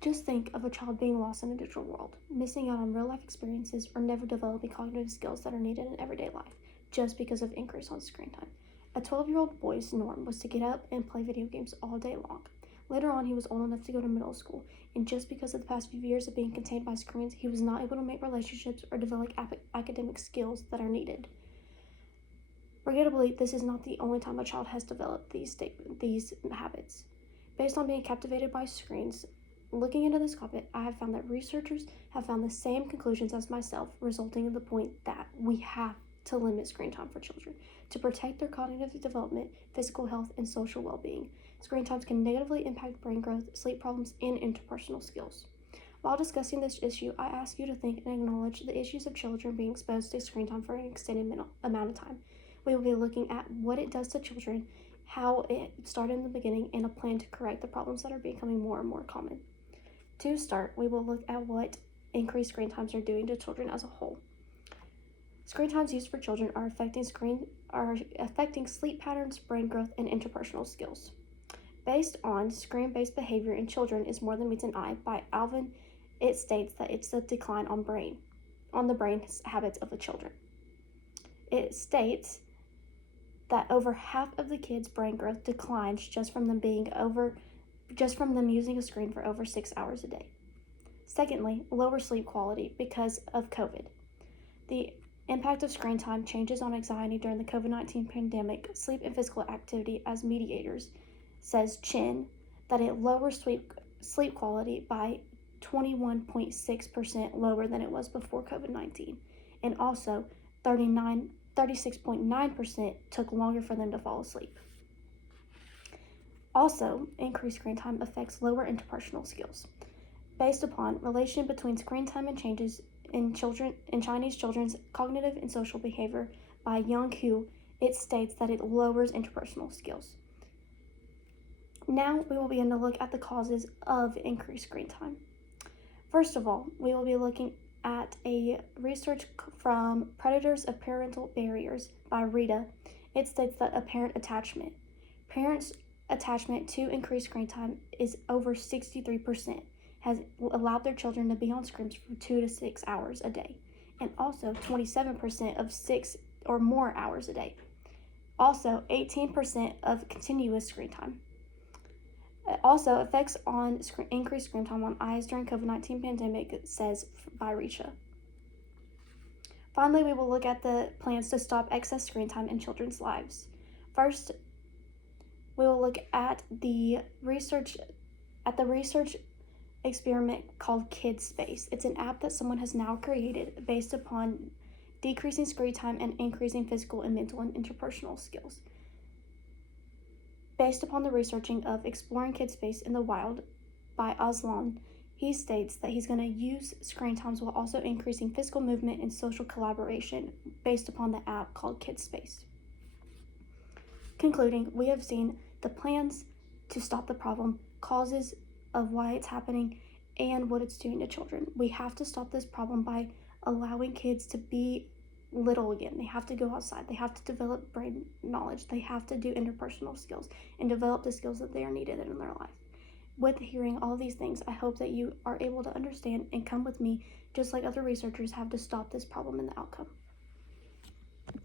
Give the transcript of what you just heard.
Just think of a child being lost in a digital world, missing out on real-life experiences, or never developing cognitive skills that are needed in everyday life, just because of increase on screen time. A 12-year-old boy's norm was to get up and play video games all day long. Later on, he was old enough to go to middle school, and just because of the past few years of being contained by screens, he was not able to make relationships or develop academic skills that are needed. Regrettably, this is not the only time a child has developed these habits. Based on being captivated by screens, looking into this topic, I have found that researchers have found the same conclusions as myself, resulting in the point that we have to limit screen time for children to protect their cognitive development, physical health, and social well-being. Screen times can negatively impact brain growth, sleep problems, and interpersonal skills. While discussing this issue, I ask you to think and acknowledge the issues of children being exposed to screen time for an extended amount of time. We will be looking at what it does to children, how it started in the beginning, and a plan to correct the problems that are becoming more and more common. To start, we will look at what increased screen times are doing to children as a whole. Screen times used for children are affecting sleep patterns, brain growth, and interpersonal skills. Based on screen-based behavior in children is more than meets an eye by Alvin, it states that it's a decline on the brain habits of the children. It states that over half of the kids' brain growth declines just from them using a screen for over 6 hours a day. Secondly, lower sleep quality because of COVID. The impact of screen time changes on anxiety during the COVID-19 pandemic, sleep and physical activity as mediators, says Chin, that it lowers sleep quality by 21.6% lower than it was before COVID-19, and also 36.9% took longer for them to fall asleep. Also, increased screen time affects lower interpersonal skills. Based upon relation between screen time and changes in Chinese children's cognitive and social behavior by Yang Hu, it states that it lowers interpersonal skills. Now we will begin to look at the causes of increased screen time. First of all, we will be looking at a research from Predators of Parental Barriers by Rita. It states that parents' attachment to increased screen time is over 63%, has allowed their children to be on screens for 2 to 6 hours a day, and also 27% of 6 or more hours a day. Also, 18% of continuous screen time. Also, effects on increased screen time on eyes during COVID-19 pandemic, says by Risha. Finally, we will look at the plans to stop excess screen time in children's lives. First, we will look at the research experiment called KidSpace. It's an app that someone has now created based upon decreasing screen time and increasing physical and mental and interpersonal skills. Based upon the researching of Exploring KidSpace in the Wild by Aslan, he states that he's going to use screen times while also increasing physical movement and social collaboration based upon the app called KidSpace. Concluding, we have seen the plans to stop the problem, causes of why it's happening, and what it's doing to children. We have to stop this problem by allowing kids to be little again. They have to go outside. They have to develop brain knowledge. They have to do interpersonal skills and develop the skills that they are needed in their life. With hearing all of these things, I hope that you are able to understand and come with me, just like other researchers have, to stop this problem and the outcome.